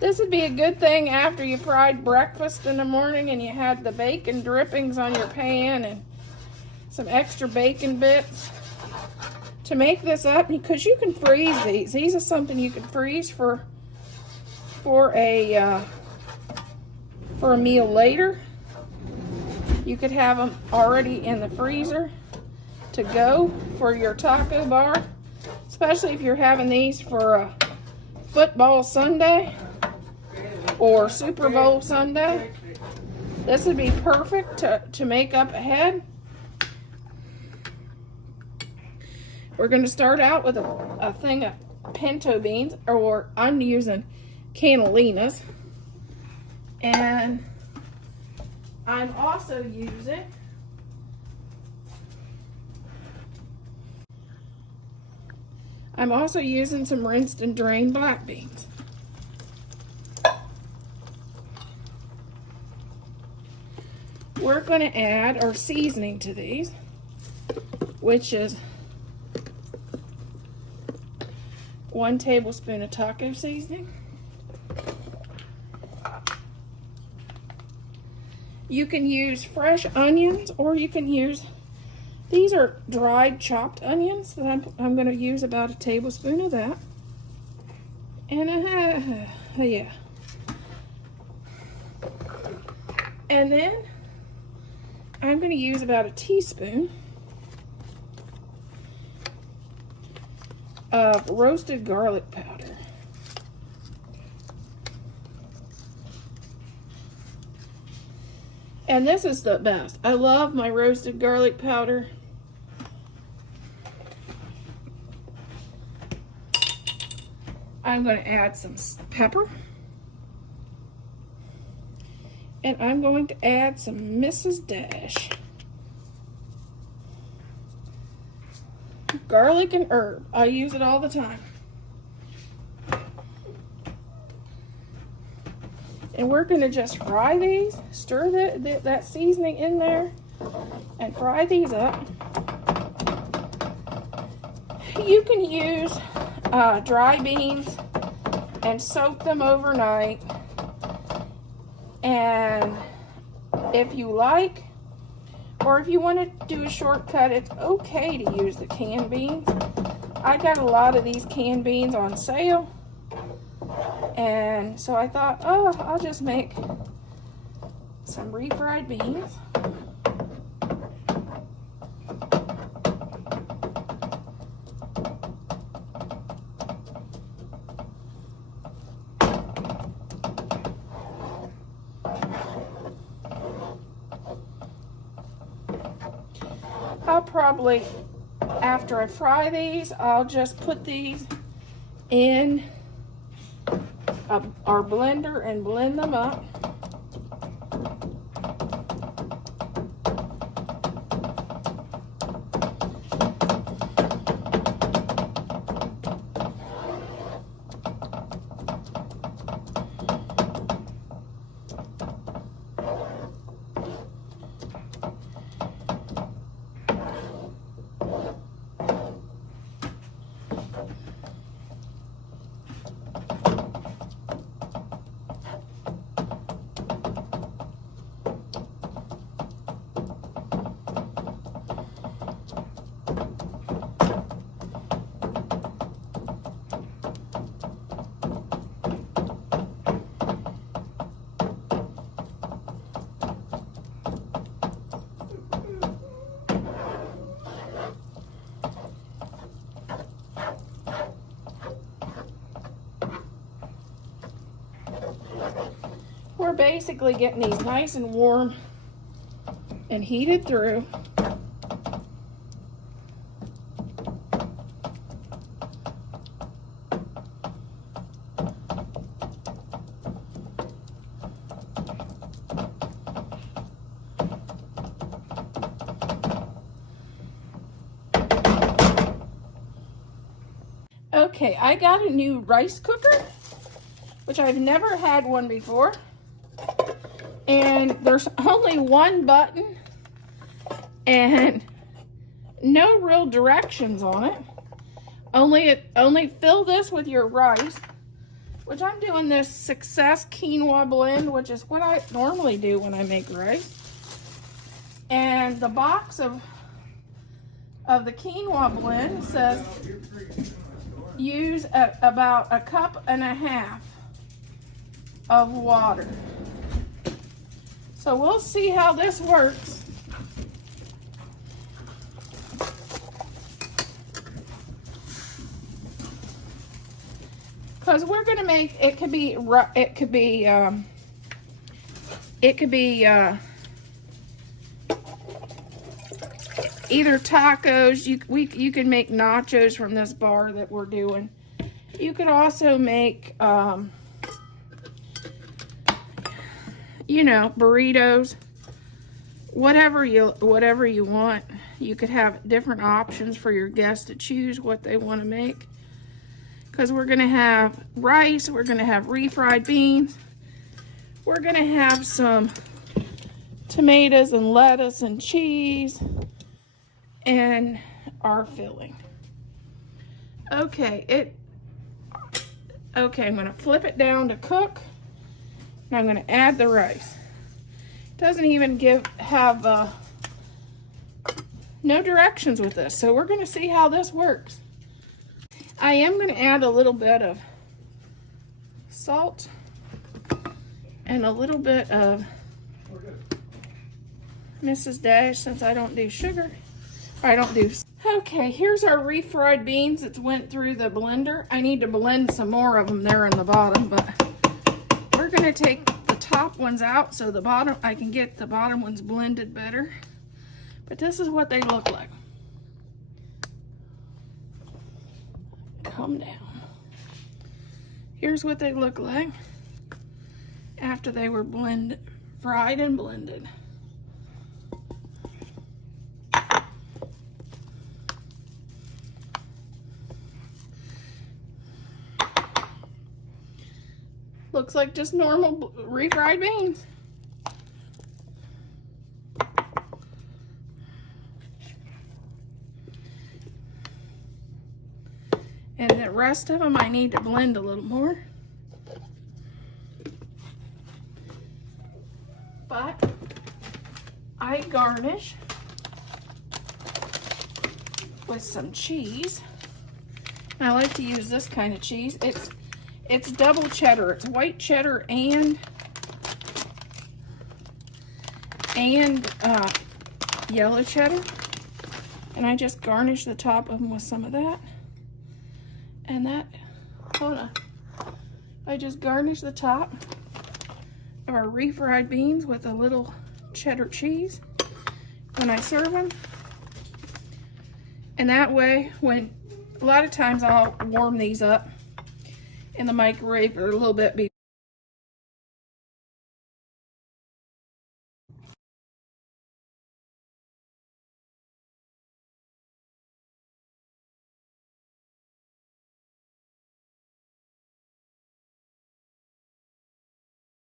This would be a good thing after you fried breakfast in the morning and you had the bacon drippings on your pan and some extra bacon bits. To make this up, because you can freeze these. These are something you can freeze for a meal later. You could have them already in the freezer to go for your taco bar, especially if you're having these for a football Sunday or Super Bowl Sunday. This would be perfect to make up ahead. We're going to start out with a thing of pinto beans, or I'm using cannellinas. And I'm also using some rinsed and drained black beans. We're going to add our seasoning to these, which is 1 tablespoon of taco seasoning. You can use fresh onions, or you can use, these are dried chopped onions that I'm going to use about 1 tablespoon of that. And yeah. And then I'm going to use about 1 teaspoon of roasted garlic powder. And this is the best. I love my roasted garlic powder. I'm going to add some pepper. And I'm going to add some Mrs. Dash. Garlic and herb. I use it all the time. And we're going to just fry these. Stir that seasoning in there and fry these up. You can use dry beans and soak them overnight. And if you like, or if you want to do a shortcut, it's okay to use the canned beans. I got a lot of these canned beans on sale. And so I thought, oh, I'll just make some refried beans. I'll probably, after I fry these, I'll just put these in our blender and blend them up. We're basically getting these nice and warm and heated through. Okay, I got a new rice cooker, which I've never had one before. And there's only one button and no real directions on it. Only fill this with your rice, which I'm doing this Success Quinoa blend, which is what I normally do when I make rice. And the box of the quinoa blend says use about 1.5 cups of water. So we'll see how this works. Because we're gonna make it could be either tacos. You can make nachos from this bar that we're doing. You could also make you know, burritos, whatever you want. You could have different options for your guests to choose what they want to make. Because we're gonna have rice, we're gonna have refried beans, we're gonna have some tomatoes and lettuce and cheese, and our filling. Okay, I'm gonna flip it down to cook, and I'm gonna add the rice. It doesn't even have no directions with this, so we're gonna see how this works. I am gonna add a little bit of salt and a little bit of Mrs. Dash, since I don't do sugar. Okay, here's our refried beans that went through the blender. I need to blend some more of them there in the bottom, but we're gonna take the top ones out so I can get the bottom ones blended better. But this is what they look like. Calm down. Here's what they look like after they were fried and blended. Looks like just normal refried beans. And the rest of them I need to blend a little more. But I garnish with some cheese. And I like to use this kind of cheese. It's double cheddar. It's white cheddar and yellow cheddar. And I just garnish the top of them with some of that. And I just garnish the top of our refried beans with a little cheddar cheese when I serve them. And that way, a lot of times I'll warm these up in the microwave for a little bit